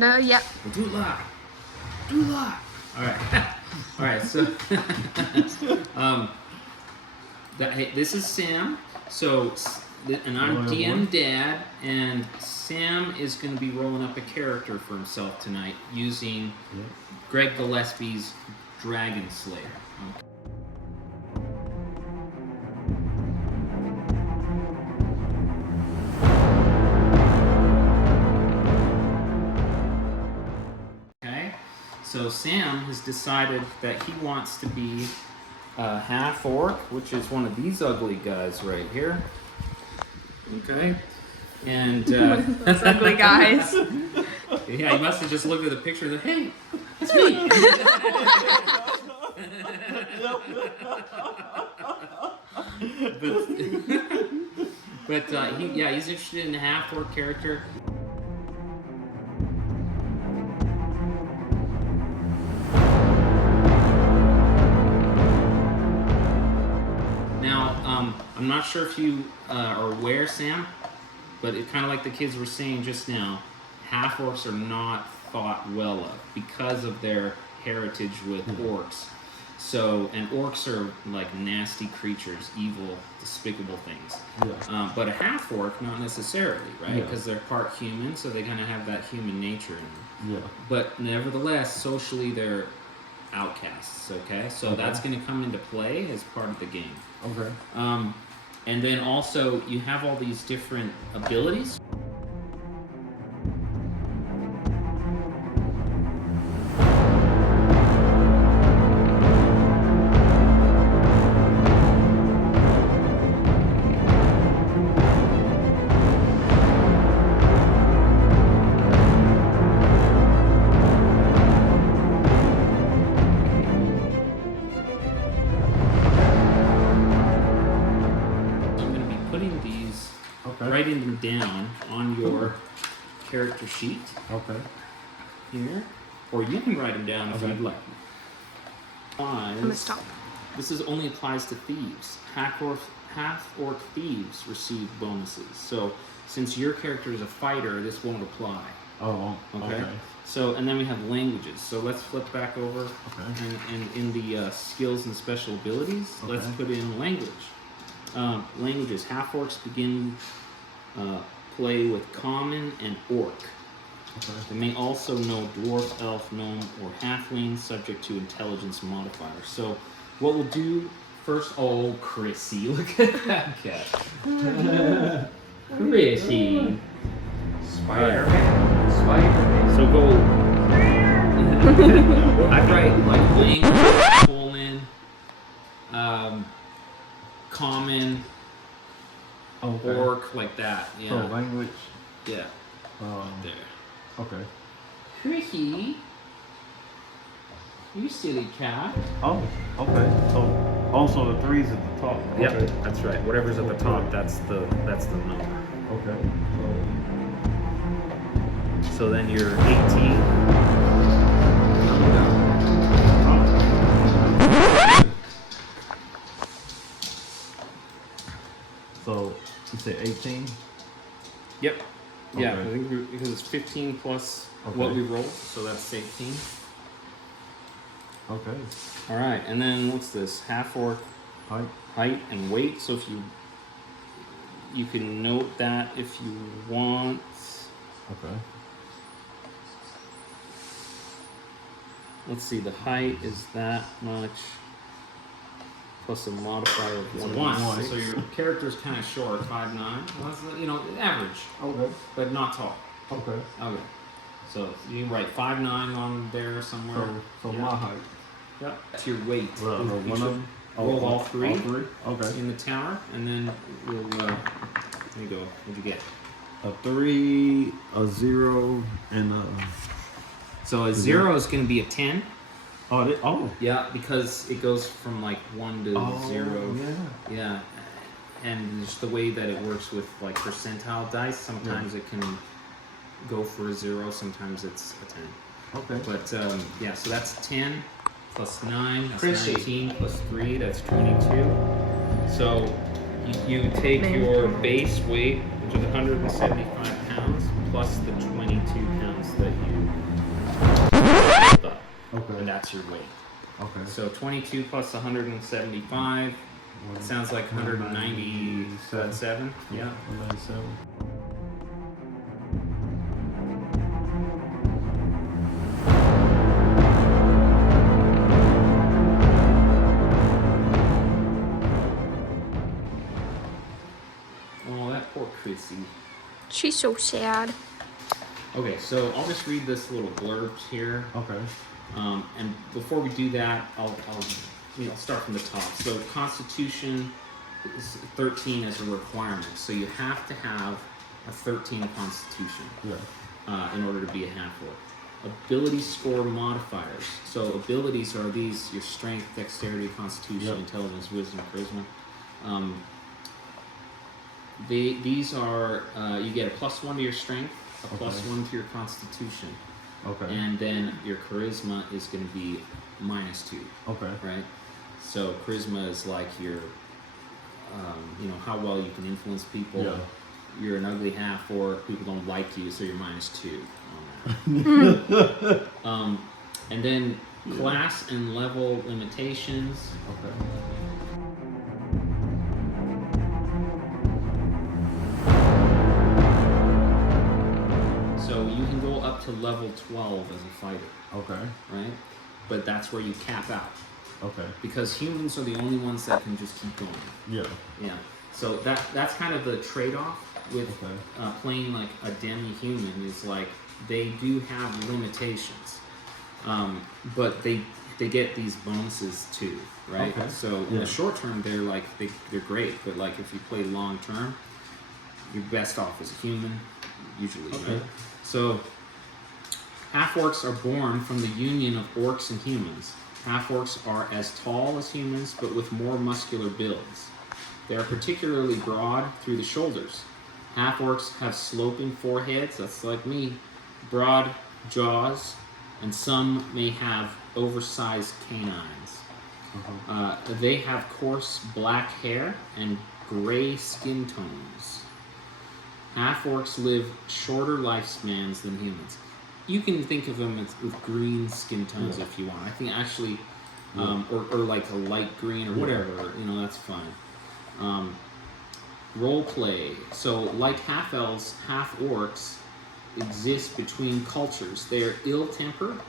No, yep. We'll do it live. Do it live. All right. All right. So, hey, this is Sam. So, and I'm DM Dad, and Sam is going to be rolling up a character for himself tonight using Greg Gillespie's Dragonslayer. Okay. So Sam has decided that he wants to be a half orc, which is one of these ugly guys right here. Okay, and those ugly guys. Yeah, he must have just looked at the picture and said, "Hey, it's me." but he's interested in a half orc character. I'm not sure if you are aware, Sam, but it kind of like the kids were saying just now, half-orcs are not thought well of because of their heritage with orcs. So, and orcs are like nasty creatures, evil, despicable things. Yeah. But a half-orc, not necessarily, right? Because they're part human, so they kind of have that human nature in them. Yeah. But nevertheless, socially, they're outcasts, okay? So that's going to come into play as part of the game. Okay. And then also, you have all these different abilities. Writing them down on your character sheet. Okay. Here. Or you can write them down if you'd like. I'm gonna stop. This only applies to thieves. Half-orc thieves receive bonuses. So, since your character is a fighter, this won't apply. Oh, okay. So, and then we have languages. So let's flip back over. Okay. And in the skills and special abilities, let's put in language. Languages. Half-orcs begin play with common and orc. Okay. They may also know dwarf, elf, gnome, or halfling, subject to intelligence modifiers. So, what we'll do first. Oh, Chrissy, look at that cat. Chrissy. Spider-Man. So go. I write like language, common. Orc, like that, yeah. So language? Yeah. There. Okay. Chrissy, you silly cat. Oh, okay. So also the 3's at the top. Okay. Yep, that's right. Whatever's at the top, that's the number. Okay. So then you're 18. So you say 18? Yep. Okay. Yeah, I think because it's 15 plus what we rolled, so that's 18. Okay. All right, and then what's this? Half-orc height and weight. So if you can note that if you want. Okay. Let's see, the height is that much. Plus a modifier of 1. So your character's kind of short, 5'9". Well, that's, average. Okay. But not tall. Okay. Okay. So you can write 5'9" on there somewhere. So my height. Yep. That's your weight. Roll all three. All three. Okay. In the tower, and then we'll. There you go. What'd you get? A 3, a 0, and a. So a 0 is going to be a 10. Oh. Yeah, because it goes from like 1 to 0. Yeah. Yeah. And just the way that it works with like percentile dice, sometimes it can go for a 0, sometimes it's a 10. Okay. But so that's 10 plus 9, that's 19 plus 3, that's 22. So you take your base weight, which is 175 pounds, plus the 22 pounds that you built up. Okay. And that's your weight. Okay. So 22 plus 175 sounds like 197. Yeah. 197. Oh, that poor Chrissy. She's so sad. Okay, so I'll just read this little blurbs here. Okay. And before we do that, I'll start from the top. So Constitution is 13 as a requirement. So you have to have a 13 Constitution in order to be a half-orc. Ability score modifiers. So abilities are these: your strength, dexterity, constitution, intelligence, wisdom, charisma. These are you get a +1 to your strength, a +1 to your constitution. Okay. And then your charisma is going to be -2. Okay. Right? So charisma is like your, how well you can influence people. Yeah. You're an ugly half-orc, people don't like you, so you're -2 on that. And then class and level limitations. Okay. So you can go up to level 12 as a fighter. Okay. Right? But that's where you cap out. Okay. Because humans are the only ones that can just keep going. Yeah. Yeah. So that's kind of the trade-off with playing like a demi-human is like they do have limitations, but they get these bonuses too, right? Okay. So in the short term, they're great, but like if you play long term, you're best off as a human usually, right? So half-orcs are born from the union of orcs and humans. Half-orcs are as tall as humans, but with more muscular builds. They are particularly broad through the shoulders. Half-orcs have sloping foreheads, that's like me, broad jaws, and some may have oversized canines. They have coarse black hair and gray skin tones. Half-orcs live shorter lifespans than humans. You can think of them with green skin tones if you want. I think actually, or like a light green or whatever, that's fine. Role play. So like half-elves, half-orcs exist between cultures. They are ill-tempered,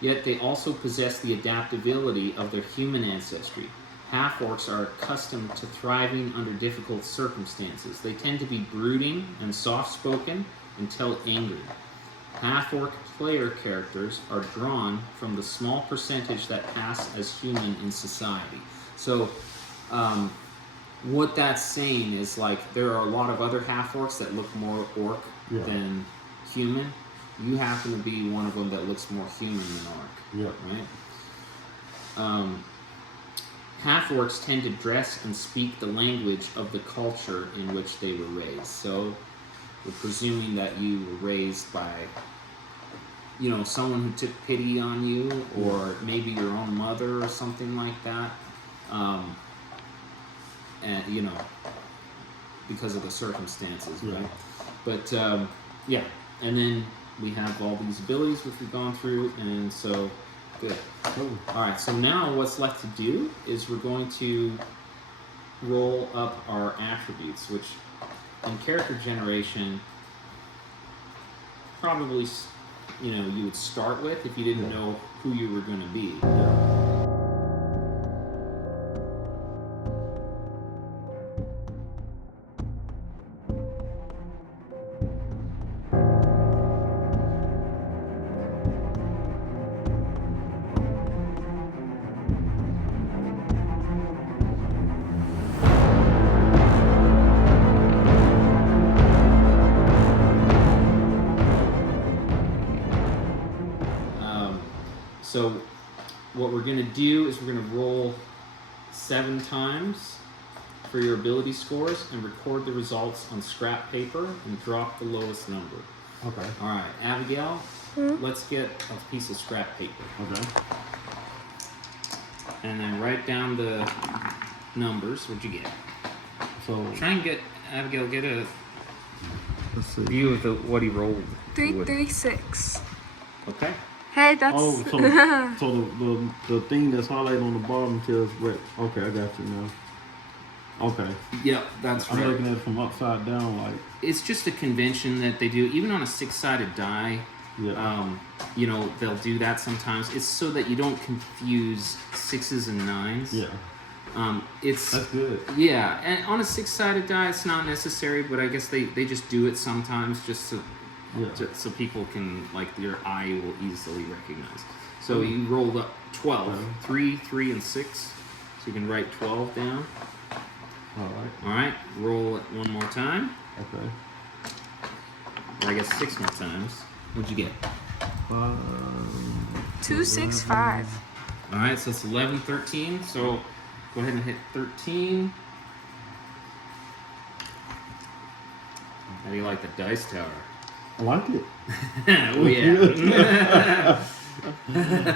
yet they also possess the adaptability of their human ancestry. Half-orcs are accustomed to thriving under difficult circumstances. They tend to be brooding and soft-spoken until angered. Half-orc player characters are drawn from the small percentage that pass as human in society. So, what that's saying is like there are a lot of other half-orcs that look more orc than human. You happen to be one of them that looks more human than orc. Right? Half-orcs tend to dress and speak the language of the culture in which they were raised. So we're presuming that you were raised by, someone who took pity on you, or maybe your own mother or something like that. And because of the circumstances, right? But and then we have all these abilities which we've gone through, and so good. All right, so now what's left to do is we're going to roll up our attributes, which in character generation probably you would start with if you didn't know who you were going to be. So what we're going to do is we're going to roll 7 times for your ability scores and record the results on scrap paper and drop the lowest number. Okay. All right, Abigail, let's get a piece of scrap paper. Okay. And then write down the numbers. What'd you get? So try and get, Abigail, get a Let's see. View of what he rolled. 336. Okay. Hey, that's. Oh, so the thing that's highlighted on the bottom tells red. Okay, I got you now. Okay. Yep, that's I'm right. looking at it from upside down, like. It's just a convention that they do, even on a 6-sided die. Yeah. You know, they'll do that sometimes. It's so that you don't confuse 6s and 9s. Yeah. That's good. Yeah, and on a 6-sided die, it's not necessary, but I guess they just do it sometimes just so so people can, like, your eye will easily recognize. So you rolled up 12, 3, 3, and 6. So you can write 12 down. All right. Roll it one more time. Okay. Or I guess 6 more times. What'd you get? 265. All right, so it's 11, 13. So go ahead and hit 13. How do you like the dice tower? I like it. Oh yeah.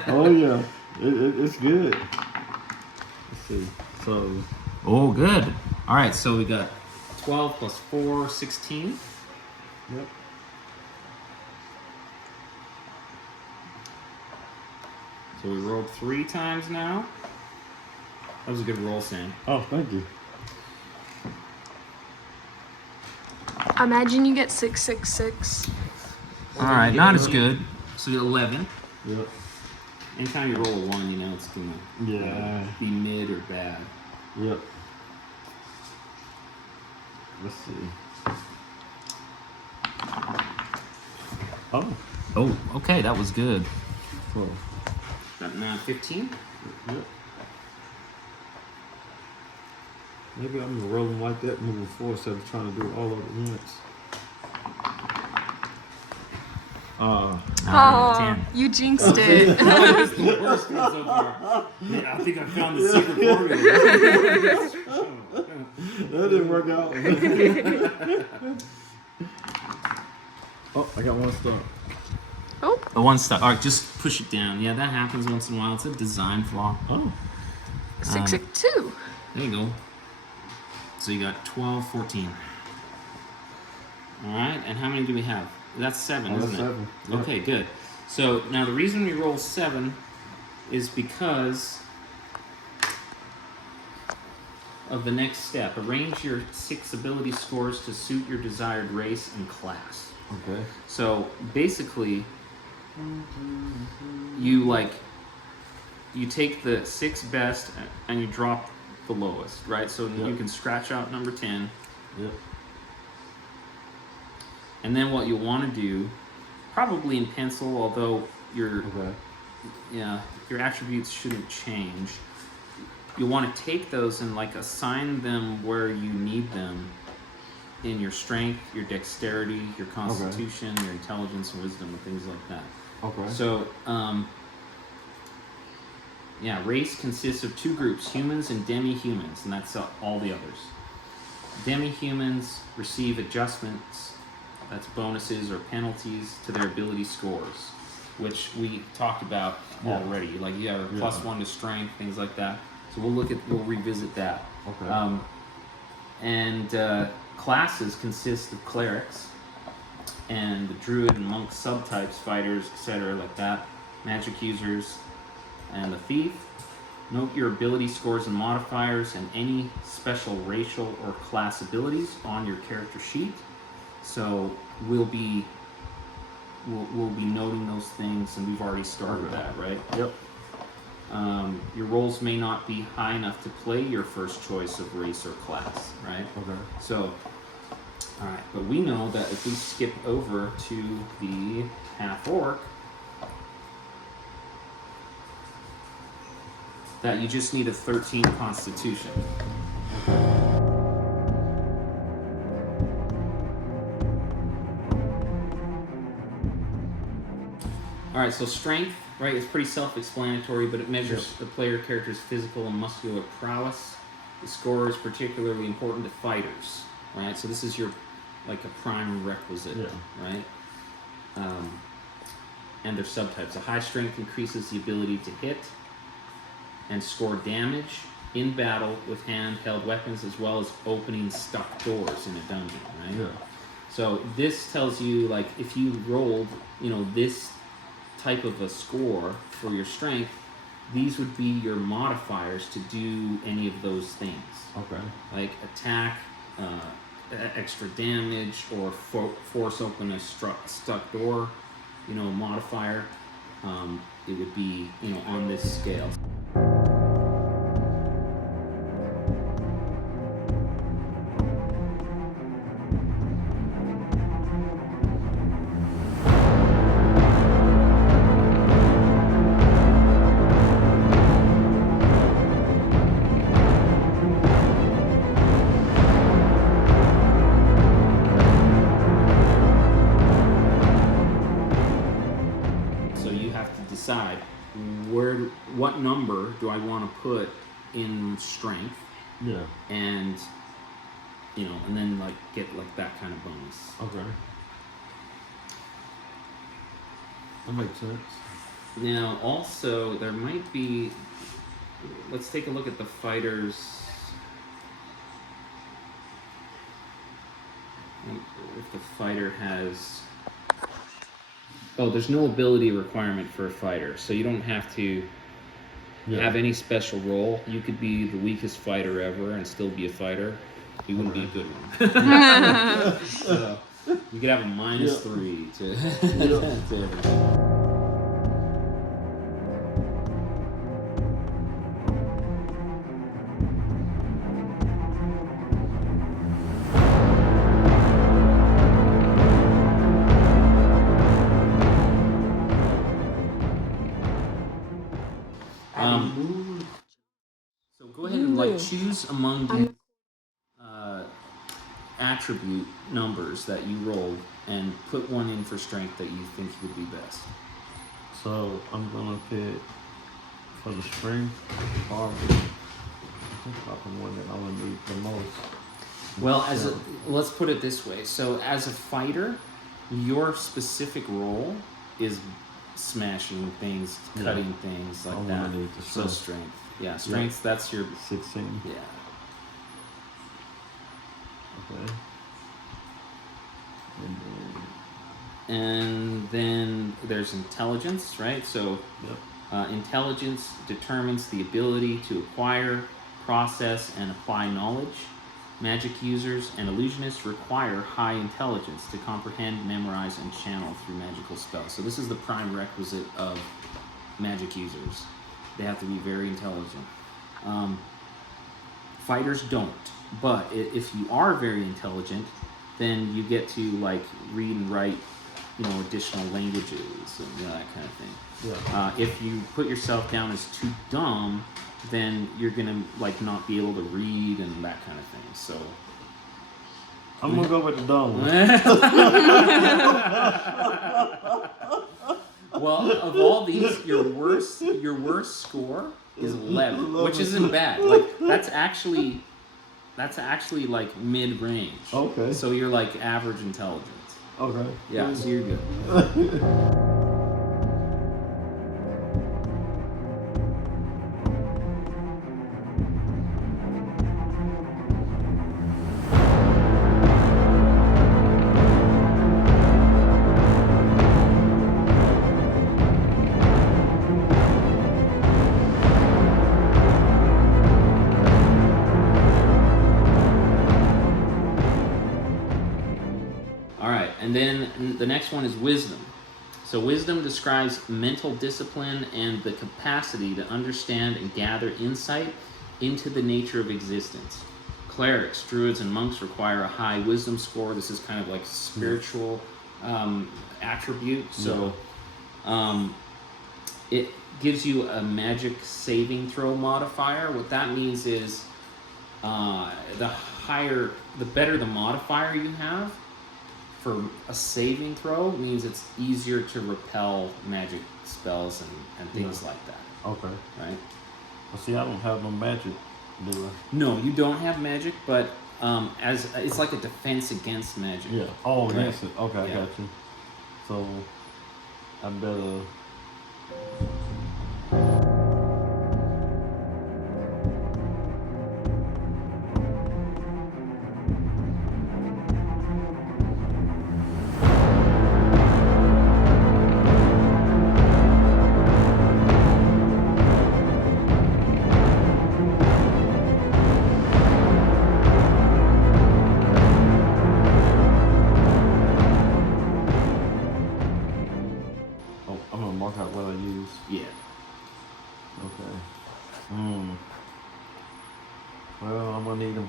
Oh yeah. It's good. Let's see. So. Oh, good. All right, so we got 12 plus 4, 16. Yep. So we rolled 3 times now. That was a good roll, Sam. Oh, thank you. Imagine you get 666. All right, not as good. So 11. Yep. Anytime you roll a 1, you know it's gonna be mid or bad. Yep. Let's see. Oh, okay, that was good. Cool. Got now 15. Yep. Maybe I'm gonna roll them like that moving forward instead of trying to do all of it at once. Oh, 10. you jinxed it. That was the worst one so far. Yeah, I think I found the secret formula. That didn't work out. Oh, I got one stuck. Oh. The one stuck. All right, just push it down. Yeah, that happens once in a while. It's a design flaw. Oh. 662. There you go. So you got 12, 14. All right, and how many do we have? That's 7, isn't it? 7. Yep. Okay, good. So now the reason we roll 7 is because of the next step. Arrange your 6 ability scores to suit your desired race and class. Okay. So basically, you take the 6 best and you drop the lowest, right? So you can scratch out number 10. Yep. And then what you'll want to do, probably in pencil, although your attributes shouldn't change, you'll want to take those and assign them where you need them in your strength, your dexterity, your constitution, your intelligence and wisdom, and things like that. Okay. So, race consists of 2 groups, humans and demi-humans, and that's all the others. Demi-humans receive adjustments, that's bonuses or penalties to their ability scores, which we talked about already. Like you have a +1 to strength, things like that. So we'll revisit that. Okay. And classes consist of clerics and the druid and monk subtypes, fighters, etc., like that, magic users, and the thief. Note your ability scores and modifiers and any special racial or class abilities on your character sheet. So we'll be noting those things, and we've already started that, right? Yep. Your rolls may not be high enough to play your first choice of race or class, right? Okay. So, all right, but we know that if we skip over to the half-orc, that you just need a 13 constitution. All right, so strength, right, is pretty self-explanatory, but it measures the player character's physical and muscular prowess. The score is particularly important to fighters, right? So this is your, a prime requisite, right? And their subtypes. A high strength increases the ability to hit and score damage in battle with handheld weapons, as well as opening stuck doors in a dungeon, right? Yeah. So this tells you, like, if you rolled, you know, this type of a score for your strength, these would be your modifiers to do any of those things. Okay. Like attack, extra damage, or force open a stuck door, you know, modifier. It would be, you know, on this scale. Decide what number do I want to put in strength, and you know, and then like get like that kind of bonus. Okay, that makes sense. Now also there might be, let's take a look at the fighters. If the fighter has, oh, there's no ability requirement for a fighter, so you don't have to have any special role. You could be the weakest fighter ever and still be a fighter. You wouldn't be a good one. So, you could have a -3 to everything. So go ahead and like choose among the attribute numbers that you rolled and put one in for strength that you think would be best. So I'm gonna pick for the strength, probably I think about the one that I would need the most. Well, let's put it this way. So as a fighter, your specific role is smashing things, cutting things like that. So strength. Yeah, strength, that's your 16. Yeah. Okay. And then there's intelligence, right? So intelligence determines the ability to acquire, process, and apply knowledge. Magic users and illusionists require high intelligence to comprehend, memorize, and channel through magical spells. So this is the prime requisite of magic users. They have to be very intelligent. Fighters don't, but if you are very intelligent, then you get to like read and write, you know, additional languages and that kind of thing. Yeah. If you put yourself down as too dumb, then you're gonna like not be able to read and that kind of thing. So I'm gonna go with the dumb one. Well, of all these, your worst score is 11, which isn't bad. Like that's actually like mid-range. Okay. So you're like average intelligence. Okay. Yeah, so you're good. And then the next one is wisdom. So wisdom describes mental discipline and the capacity to understand and gather insight into the nature of existence. Clerics, druids, and monks require a high wisdom score. This is kind of like spiritual attribute. So it gives you a magic saving throw modifier. What that means is the better the modifier you have for a saving throw means it's easier to repel magic spells and things like that. Okay. Right? Well, see, I don't have no magic, do I? No, you don't have magic, but as it's like a defense against magic. Yeah. Oh, right? yes. Okay, I got you. So I better.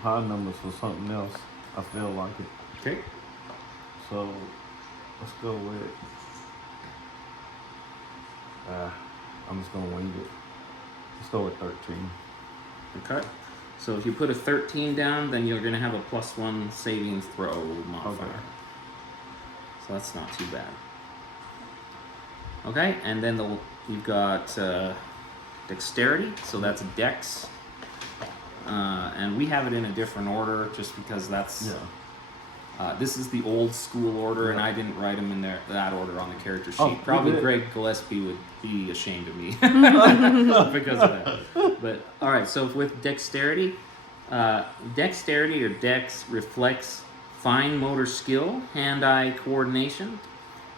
high numbers for something else. I feel like it. Okay. So let's go with. I'm just gonna wing it. Let's go with 13. Okay. So if you put a 13 down, then you're gonna have a +1 saving throw modifier. Okay. So that's not too bad. Okay, and then you've got dexterity, so that's dex. And we have it in a different order just because that's... this is the old school order, and I didn't write them in that order on the character sheet. Oh, Probably you did. Greg Gillespie would be ashamed of me because of that. But all right, so with dexterity, dexterity or dex reflects fine motor skill, hand-eye coordination,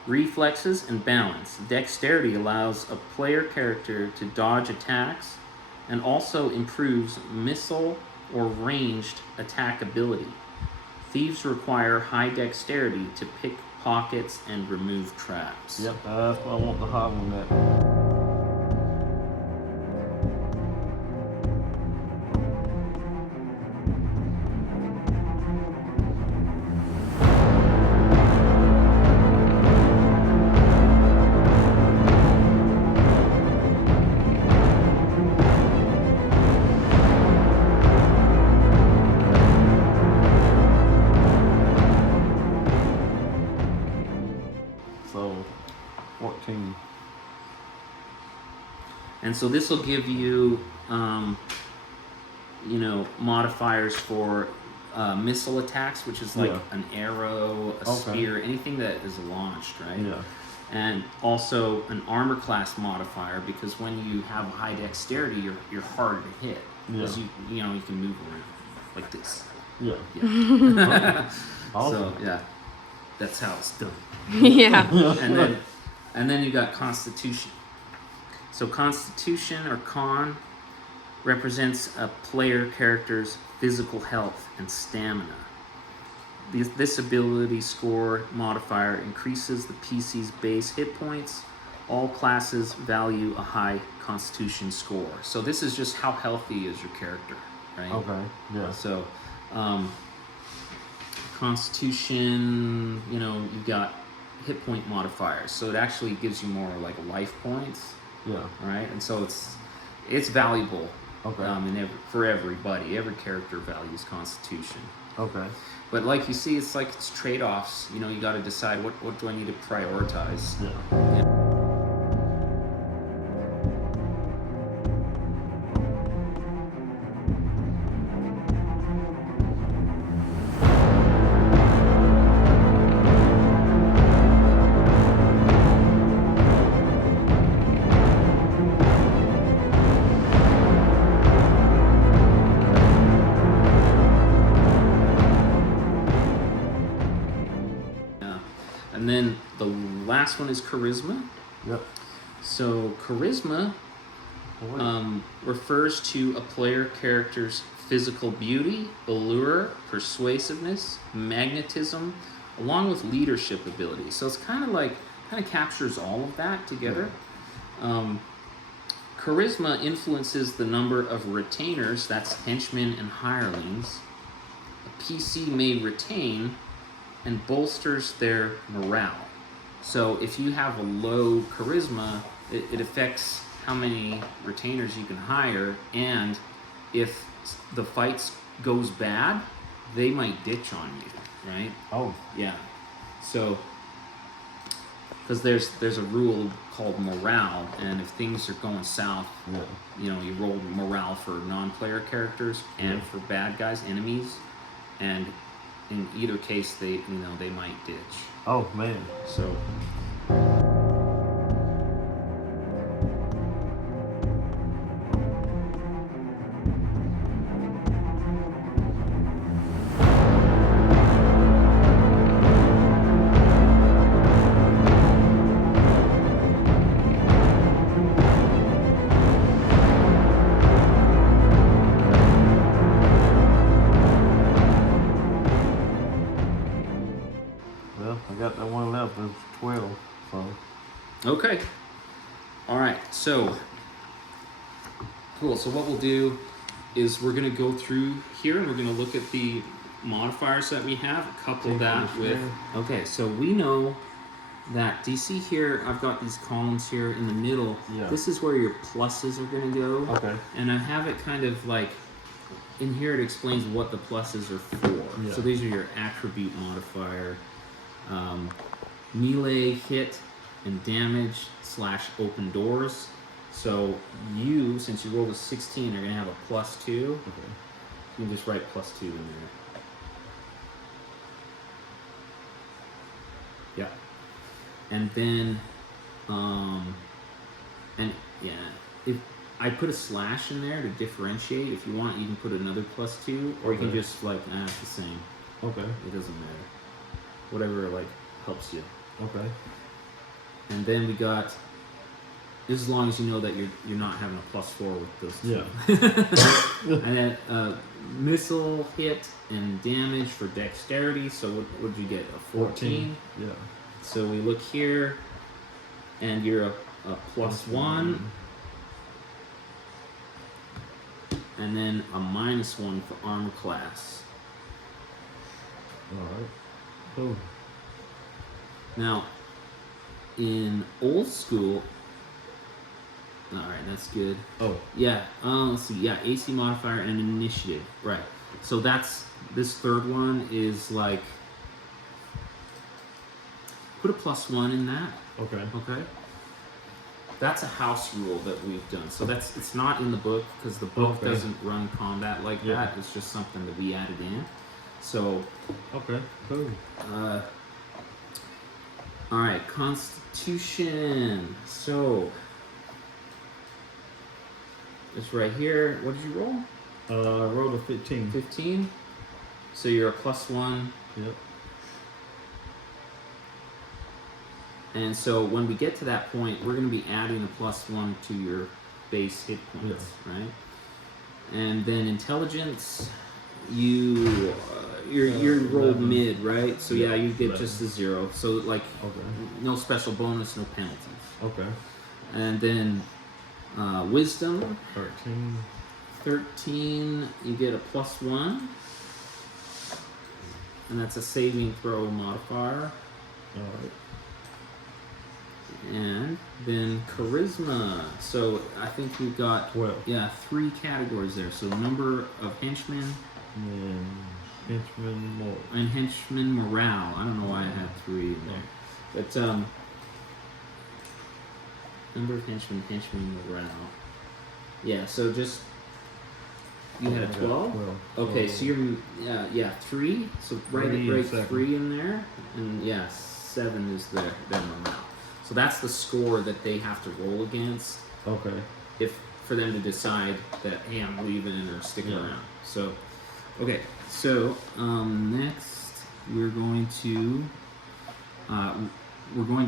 reflexes, and balance. Dexterity allows a player character to dodge attacks and also improves missile or ranged attack ability. Thieves require high dexterity to pick pockets and remove traps. Yep, that's what I want the high one at. So 14. And so this will give you, modifiers for missile attacks, which is like an arrow, a spear, anything that is launched, right? Yeah. And also an armor class modifier, because when you have high dexterity, you're hard to hit because you can move around like this. Yeah. So Awesome. yeah, that's how it's done. Yeah. And then you got Constitution. So Constitution or Con represents a player character's physical health and stamina. This ability score modifier increases the PC's base hit points. All classes value a high Constitution score. So this is just how healthy is your character, right? Okay. Yeah. So Constitution, you've got hit point modifiers, so it actually gives you more like life points. Yeah. Right, and so it's valuable. Okay. For everybody, every character values Constitution. Okay. But like you see, it's trade-offs. You got to decide what do I need to prioritize. Yeah. And then the last one is Charisma. Yep. So Charisma refers to a player character's physical beauty, allure, persuasiveness, magnetism, along with leadership abilities. So it's kind of captures all of that together. Charisma influences the number of retainers, that's henchmen and hirelings, a PC may retain, and bolsters their morale. So if you have a low charisma, it affects how many retainers you can hire, and if the fight goes bad, they might ditch on you, right? Oh. Yeah. So, because there's a rule called morale, and if things are going south, you roll morale for non-player characters and for bad guys, enemies, and in either case they might ditch. Oh man. So I got that one left. It's 12. So. okay. All right. So cool. So what we'll do is we're going to go through here and we're going to look at the modifiers that we have, couple that with... Okay, so we know that, do you see here, I've got these columns here in the middle. Yeah. This is where your pluses are going to go. Okay. And I have it kind of like, in here it explains what the pluses are for. Yeah. So these are your attribute modifier, melee, hit, and damage / open doors. So you, since you rolled a 16, are going to have a +2. Okay. You can just write +2 in there. Yeah. And then, and yeah, if I put a slash in there to differentiate, if you want, you can put another +2, or you can just like, it's the same. Okay. It doesn't matter. Whatever like helps you. Okay. And then we got, as long as you know that you're not having a +4 with those two. Yeah. And then missile, hit, and damage for dexterity. So what did you get? A 14? Yeah. So we look here, and you're a +1, and then a -1 for armor class. All right. Cool. Now, in old school, all right, that's good. Oh. Yeah. Let's see. Yeah, AC modifier and initiative. Right. So that's this third one is like. Put a +1 in that. Okay. Okay. That's a house rule that we've done. So it's not in the book because the book doesn't run combat like that. It's just something that we added in. So. Okay. Cool. All right. Constitution. So. It's right here. What did you roll? I rolled a 15. 15. So you're a +1. Yep. And so when we get to that point, we're going to be adding a +1 to your base hit points, right? And then intelligence, you're rolled mid, right? So yeah, you get just a 0. So like no special bonus, no penalties. Okay. And then wisdom, 13. 13, you get a +1, and that's a saving throw modifier. All right. And then charisma. So I think we've got 12. 3 categories there. So number of henchmen And henchman more. and henchman morale. I don't know why I had 3 in there, but number of henchman morale. Yeah. So just you had a 12. 12. Okay. So you're 3. So write 3 in there, and 7 is their morale. So that's the score that they have to roll against. Okay. For them to decide that, hey, I'm leaving or sticking around. So, okay. So next we're going to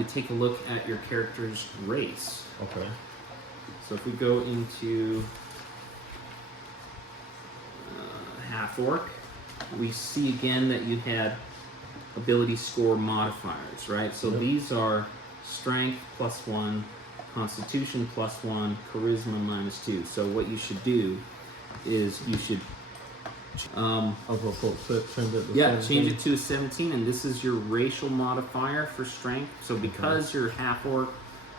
take a look at your character's race. Okay. So if we go into half orc, we see again that you had ability score modifiers, right? So these are strength +1, constitution +1, charisma -2. So what you should do is you should change it to a 17, and this is your racial modifier for strength. So because you're half orc,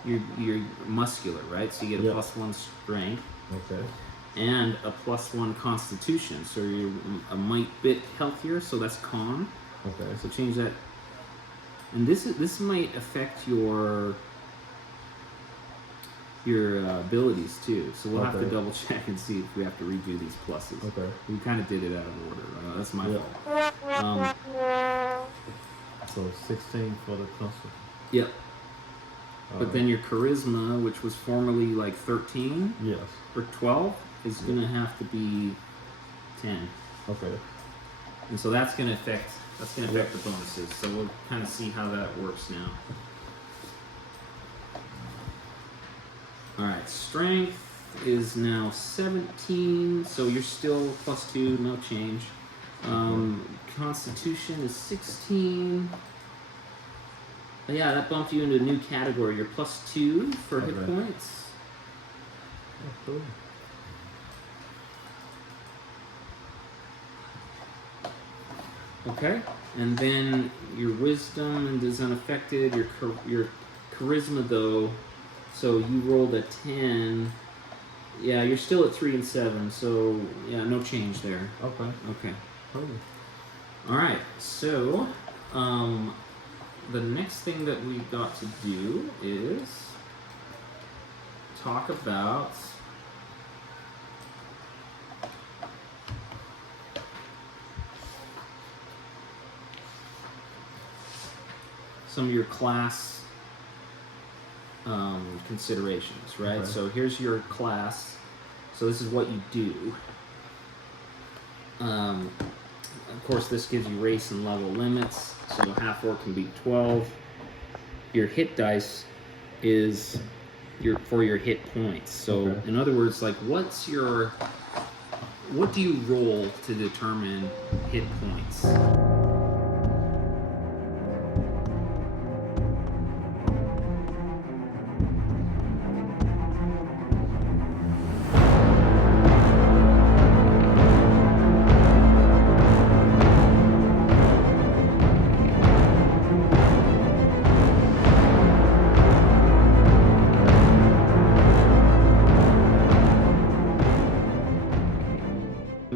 you're muscular, right? So you get a +1 strength. Okay. And a +1 constitution. So you're a mite bit healthier, so that's con. Okay. So change that. And this might affect your abilities too. So we'll have to double check and see if we have to redo these pluses. Okay. We kind of did it out of order. That's my fault. So 16 for the constitution. Yep. But then your charisma, which was formerly like 13 Yes. or 12, is gonna have to be 10. Okay. And so that's gonna affect the bonuses. So we'll kind of see how that works now. All right, strength is now 17, so you're still +2, no change. Constitution is 16. Yeah, that bumped you into a new category. You're +2 for hit points. Oh, cool. Okay, and then your wisdom is unaffected. Your charisma though, so you rolled a 10. Yeah, you're still at 3 and 7. So yeah, no change there. Okay. Okay. Cool. All right. So the next thing that we got to do is talk about some of your class considerations, right? Okay. So here's your class. So this is what you do. Of course, this gives you race and level limits. So half orc can beat 12. Your hit dice is for your hit points. So Okay. in other words, like what do you roll to determine hit points?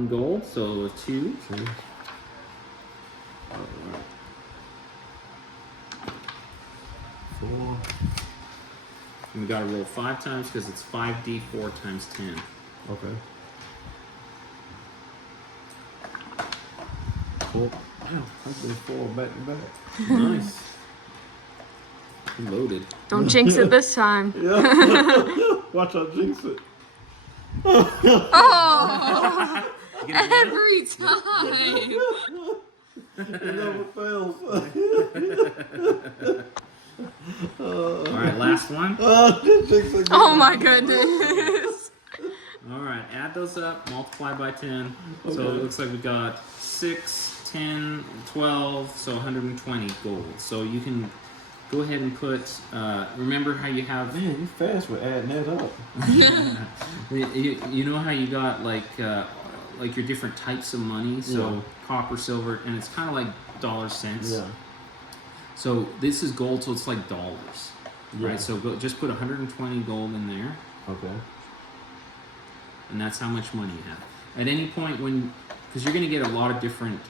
Gold, so 2. Alright. Four. And we gotta roll 5 times because it's 5d4 times 10. Okay. 4. Wow, I did 4 back to back. Nice. Loaded. Don't jinx it this time. Yeah. Watch out, jinx it. Oh! Every time. It never fails. Alright, last one. Jinx again. Oh my goodness. Alright, add those up, multiply by 10. So Okay. it looks like we got 6, 10, 12, so 120 gold. So you can go ahead and put, remember how you have, Man, you fast with adding that up. you know how you got like your different types of money, so Yeah. copper, silver, and it's kind of like dollars, cents. Yeah. So this is gold, so it's like dollars, Yeah. right? So just put 120 gold in there, Okay. and that's how much money you have. At any point because you're going to get a lot of different,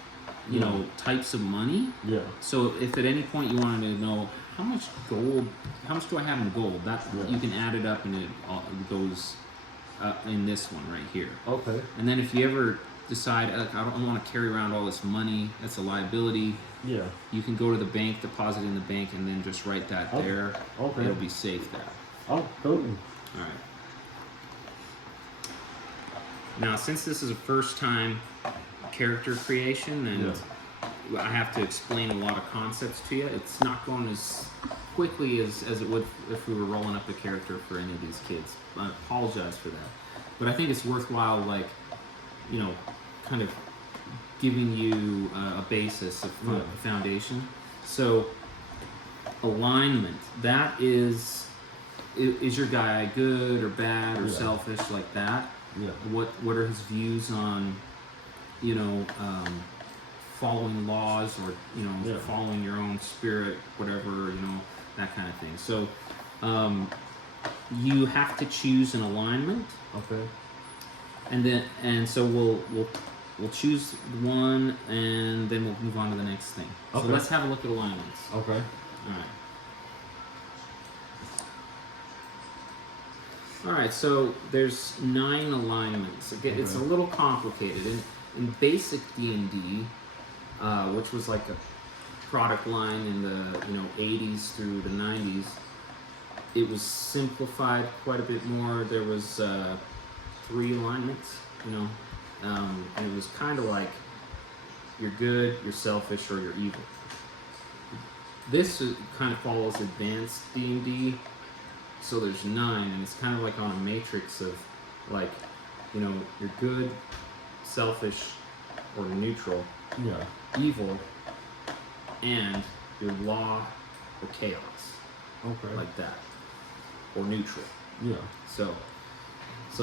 you know, types of money. Yeah. So if at any point you wanted to know how much do I have in gold, you can add it up and it goes in this one right here. Okay. And then if you ever decide, I don't want to carry around all this money, that's a liability, Yeah. you can go to the bank, deposit in the bank, and then just write that Okay. there. Okay. It'll be safe there. Oh, cool. All right. Now, since this is a first time character creation and I have to explain a lot of concepts to you, it's not going as quickly as it would if we were rolling up a character for any of these kids. I apologize for that. But I think it's worthwhile, like, you know, kind of giving you a basis of foundation. So, alignment, that is your guy good or bad or selfish like that? Yeah. What are his views on, you know, following laws or, you know, following your own spirit, whatever, you know, that kind of thing. So you have to choose an alignment. Okay. And so we'll choose one and then we'll move on to the next thing. Okay. So let's have a look at alignments. Okay. All right. All right, so there's 9 alignments. Again, it's a little complicated. In basic D&D, which was like a product line in the 80s through the 90s, it was simplified quite a bit more. There was 3 alignments, and it was kind of like you're good, you're selfish, or you're evil. This kind of follows advanced D&D. So there's 9, and it's kind of like on a matrix of, like, you're good, selfish, or neutral, evil, and you're law or chaos, like that, or neutral. Yeah. So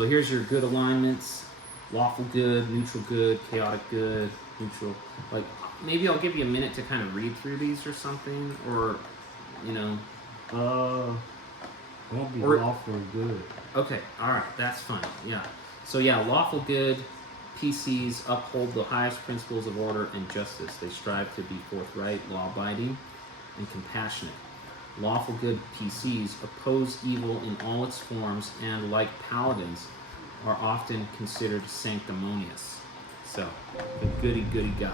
here's your good alignments: lawful good, neutral good, chaotic good, neutral. Like, maybe I'll give you a minute to kind of read through these or something, or you know. Won't be lawful good. Okay, all right, that's fine. Yeah. So yeah, lawful good PCs uphold the highest principles of order and justice. They strive to be forthright, law-abiding, and compassionate. Lawful good PCs oppose evil in all its forms and, like paladins, are often considered sanctimonious. So, a goody guy.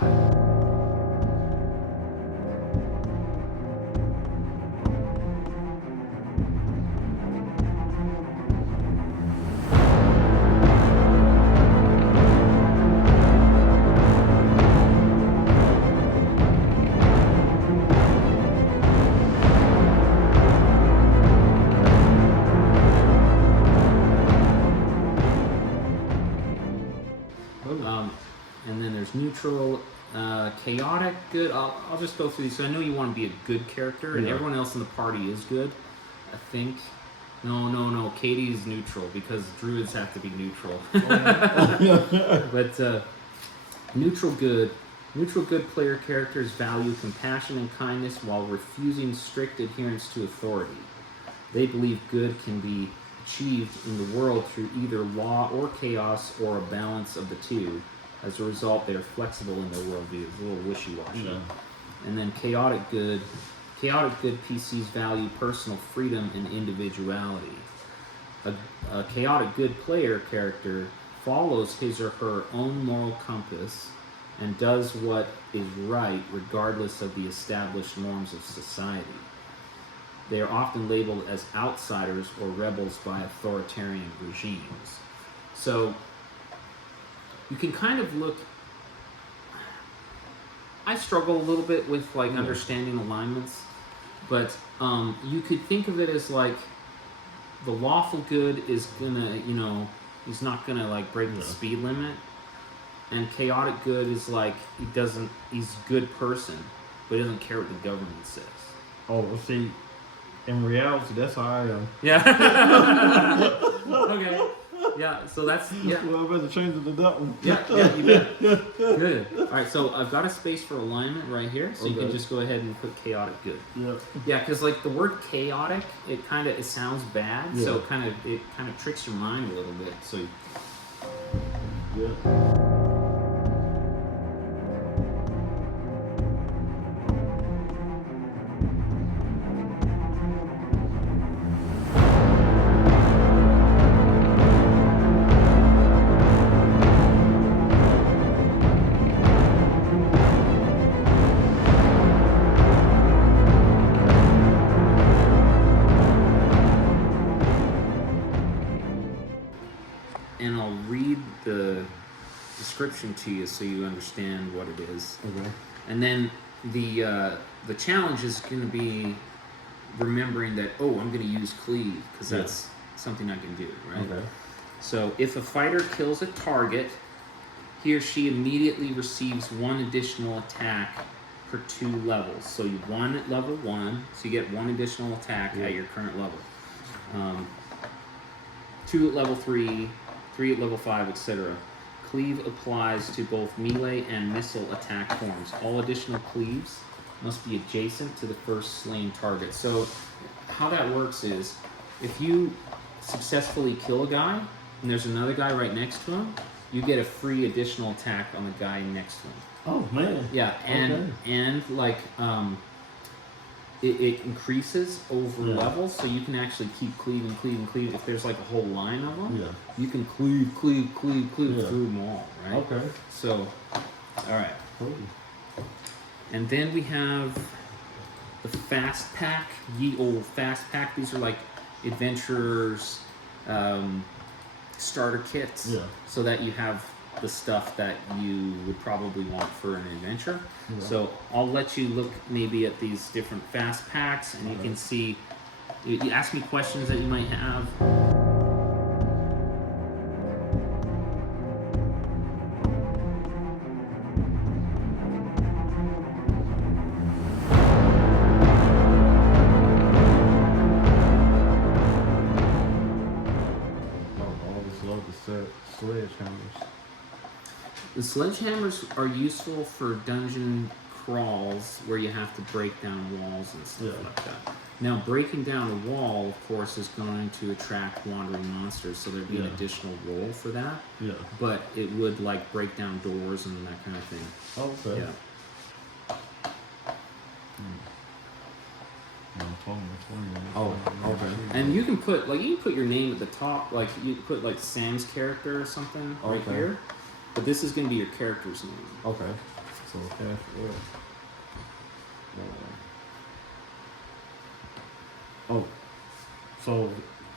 And then there's neutral, chaotic, good. I'll just go through these. So I know you want to be a good character, and everyone else in the party is good, I think. No. Katie is neutral because druids have to be neutral. But neutral good. Neutral good player characters value compassion and kindness while refusing strict adherence to authority. They believe good can be achieved in the world through either law or chaos or a balance of the two. As a result, they are flexible in their worldview. It's a little wishy-washy. Yeah. And then chaotic good PCs value personal freedom and individuality. A chaotic good player character follows his or her own moral compass and does what is right regardless of the established norms of society. They are often labeled as outsiders or rebels by authoritarian regimes. So you can kind of look. I struggle a little bit with like understanding alignments, but you could think of it as like the lawful good is gonna, he's not gonna like break the speed limit, and chaotic good is like he's a good person, but he doesn't care what the government says. Oh, well, see, in reality, that's how I am. Yeah. Okay. Yeah, so that's, yeah. Well, I better change it to that one. Yeah, you bet. Good. All right, so I've got a space for alignment right here, so you can just go ahead and put chaotic good. Yeah. Yeah, because like the word chaotic, it sounds bad, so it kind of tricks your mind a little bit. So. Yeah. And I'll read the description to you so you understand what it is. Okay. And then the challenge is going to be remembering that, I'm going to use cleave because that's something I can do, right? Okay. So if a fighter kills a target, he or she immediately receives one additional attack per 2 levels. So you won at level 1, so you get 1 additional attack at your current level. 2 at level 3, 3 at level 5, etc. Cleave applies to both melee and missile attack forms. All additional cleaves must be adjacent to the first slain target. So how that works is, if you successfully kill a guy, and there's another guy right next to him, you get a free additional attack on the guy next to him. Oh, man. Yeah, and like, it increases over levels, so you can actually keep cleaving. If there's like a whole line of them, you can cleave through them all, right? Okay. So, all right. Cool. And then we have the fast pack, ye old fast pack. These are like adventurers starter kits, so that you have the stuff that you would probably want for an adventure. Yeah. So I'll let you look maybe at these different fast packs, and you can see, you ask me questions that you might have. The sledgehammers are useful for dungeon crawls where you have to break down walls and stuff like that. Now, breaking down a wall, of course, is going to attract wandering monsters, so there'd be an additional roll for that. Yeah. But it would, like, break down doors and that kind of thing. Oh, okay. Yeah. Oh, okay. And you can put your name at the top, like you can put like Sam's character or something right here. But this is going to be your character's name. Okay. So half orc. Oh, so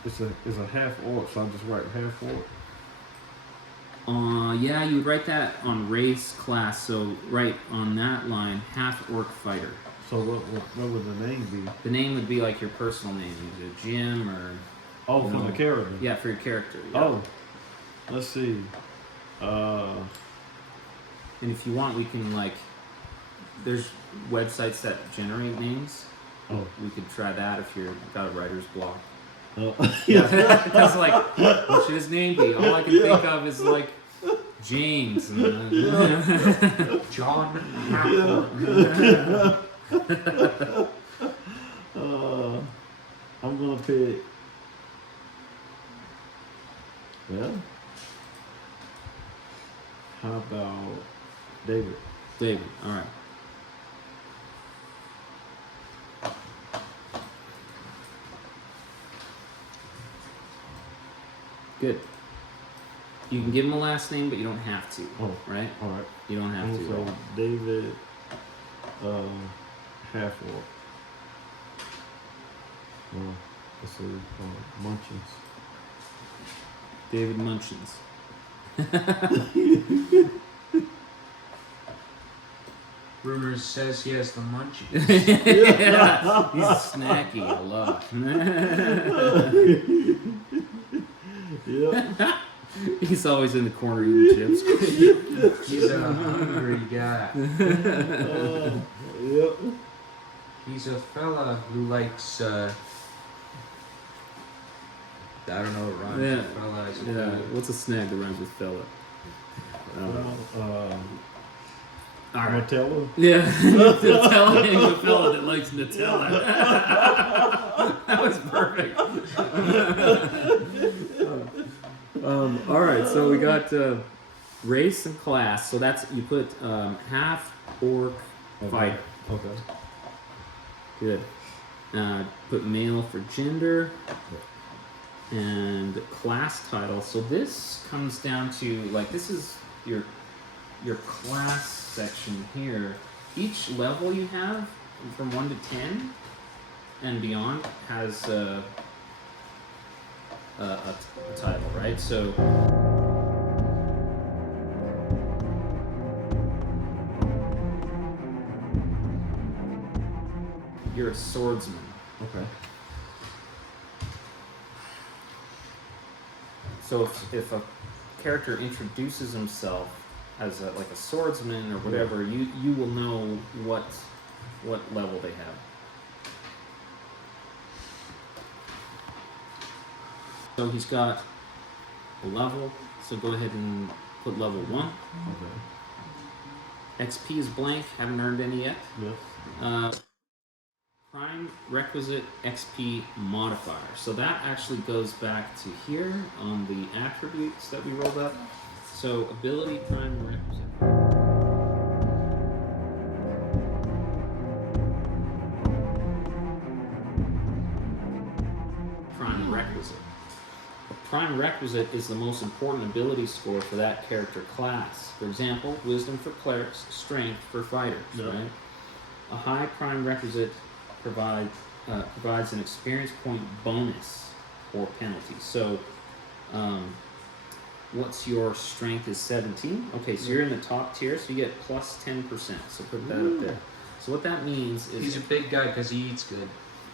it's a half orc. So I just write half orc. Yeah, you would write that on race class. So right on that line, half orc fighter. So what would the name be? The name would be like your personal name, either Jim or. Oh, for the character. Yeah, for your character. Yeah. Oh, let's see. And if you want, we can like. There's websites that generate names. Oh, we could try that if you've got a writer's block. Oh, yeah. Because like, what should his name be? All I can think of is like James. And, John. I'm gonna pick. Well, how about David? David. All right. Good. You can give him a last name, but you don't have to. Oh, right? All right. You don't have to. So David, half orc. Let's see, Munchins. David Munchins. Rumors says he has the munchies. Yeah, he's snacky a lot. Yeah. He's always in the corner eating chips. He's a hungry guy. Yep. He's a fella who likes, I don't know what rhymes with fella. Yeah. What's a snag that rhymes with fella? Nutella? Yeah. Nutella is a fella that likes Nutella. That was perfect. All right, so we got race and class. So that's, you put half orc fighter. Okay. Good. Put male for gender. And class title. So this comes down to, like, this is your class section here. Each level you have from 1 to 10 and beyond has a title, right? So you're a swordsman. Okay. So if a character introduces himself as like a swordsman or whatever, you will know what level they have. So he's got a level, so go ahead and put level 1. Okay. XP is blank, haven't earned any yet. Yes. Prime requisite XP modifier. So that actually goes back to here on the attributes that we rolled up. So ability prime requisite. Prime requisite. A prime requisite is the most important ability score for that character class. For example, wisdom for clerics, strength for fighters, right? A high prime requisite provides an experience point bonus or penalty. So, what's your strength is 17? Okay, so you're in the top tier, so you get plus 10%. So put that up there. So what that means is he's a big guy because he eats good.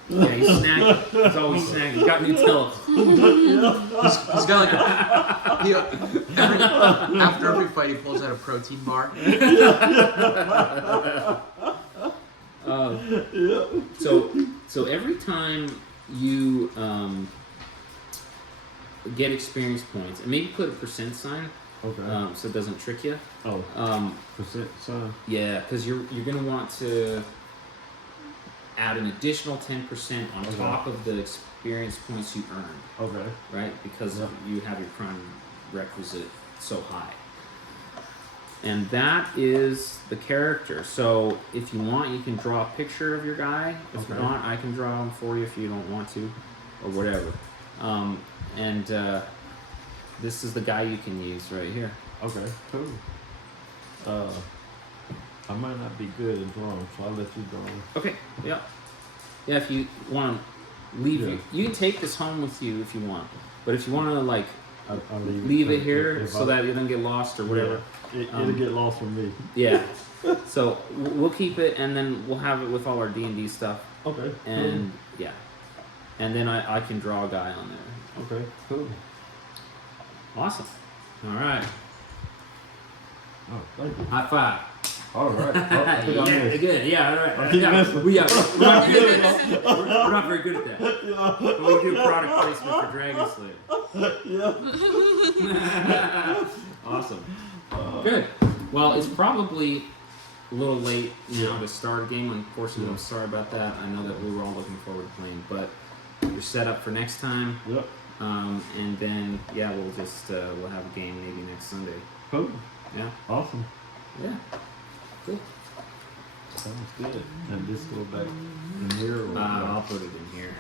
Yeah, he's snagging. He's always snagging. He's got Nutella. He's got like after every fight he pulls out a protein bar. So every time you get experience points, and maybe put a % sign, Okay. So it doesn't trick you. Oh. Percent sign. Yeah, because you're gonna want to add an additional 10% on top of the experience points you earned. Okay. Right, because you have your crime requisite so high. And that is the character. So if you want, you can draw a picture of your guy. If not, I can draw him for you if you don't want to, or whatever. This is the guy you can use right here. Okay, cool. I might not be good at drawing, so I'll let you draw him. Okay, yeah. Yeah, if you want to leave it, you can take this home with you if you want. But if you want to, like, I'll leave it here so that you don't get lost or whatever. Yeah, it'll get lost from me. Yeah. So we'll keep it, and then we'll have it with all our D&D stuff. Okay. And yeah, and then I can draw a guy on there. Okay. Cool. Awesome. All right. Oh, thank you. High five. All right. Yeah, good. Yeah, all right. I keep missing. We're not good at that. We're not very good at that. But we do product placement for Dragonslayer. Yeah. Awesome. Good. Well, it's probably a little late now to start a game. Unfortunately, I'm sorry about that. I know that we were all looking forward to playing, but you're set up for next time. Yep. And then we'll just we'll have a game maybe next Sunday. Cool. Yeah. Awesome. Yeah. Cool. Sounds good. And this go back in here or I'll put it in here.